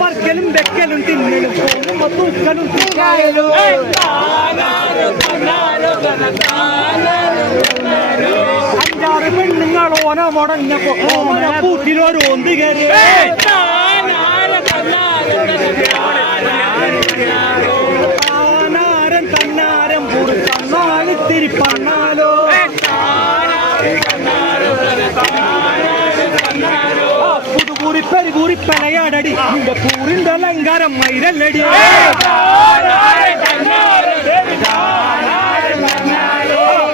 പറക്കലും വെക്കലും തിന്നലും പോകുമ്പോ തൂക്കലും തൂക്കായലും അഞ്ചാറ് പെണ്ണുങ്ങൾ ഓന മുടഞ്ഞപ്പോ ഓമന പൂട്ടിലൊരോന്ത് കയറി താനാരം തന്നാരം പൂറ് തന്നാലിത്തിരി പണ്ണാലോ പുതുപൂരി പനയാടടി നിന്റെ പൂറിന്റെ അലങ്കാരം മൈരല്ലടി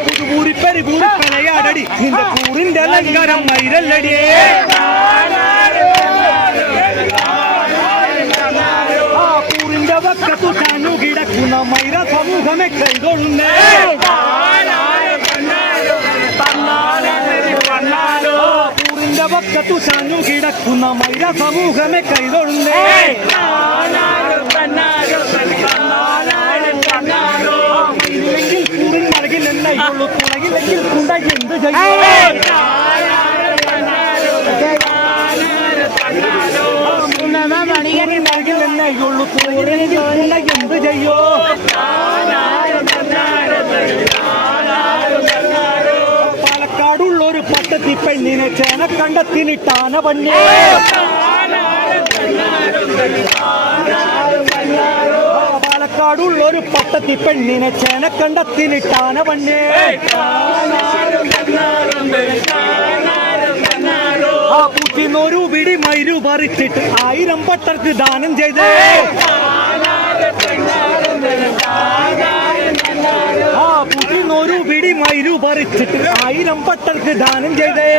പുതുപൂരി പനയാടടി നിന്റെ പൂറിന്റെ അലങ്കാരം മൈരല്ലടി പൂറിന്റെ വക്കത്തു താനു കിടക്കുന്ന മൈര സമൂഹമെ കൈകൊള്ളുന്നേ പൂറിന്റെ വക്കത്തു താനു കിടക്കുന്ന മൈര സമൂഹമെ കൈകൊള്ളുന്നേ മൈരില്ലെങ്കിൽ പൂറിൻ നൽകില്ലെന്നയുള്ളൂ തുളകില്ലെങ്കിൽ കുണ്ട എന്ത് ചെയ്യും നൽകില്ലെന്നയുള്ളൂ തുളകില്ലെങ്കിൽ കുണ്ട എന്ത് ചെയ്യോ പാലക്കാടുള്ളൊരു പട്ടത്തി പെണ്ണിനെ ചേന കണ്ടത്തിനിട്ടാന പണ്ണേ പാലക്കാടുള്ളൊരു പട്ടത്തി പെണ്ണിനെ ചേന കണ്ടത്തിനിട്ടാന പണ്ണേ ആ പൂറ്റിന്നൊരു പിടി മൈരു പറിച്ചിട്ട് 1000 പട്ടർക്ക് ദാനം ചെയ്തേ ആ പൂറ്റിന്നൊരു പിടി മൈരു പറിച്ചിട്ട് 1000 പട്ടർക്ക് ദാനം ചെയ്തേ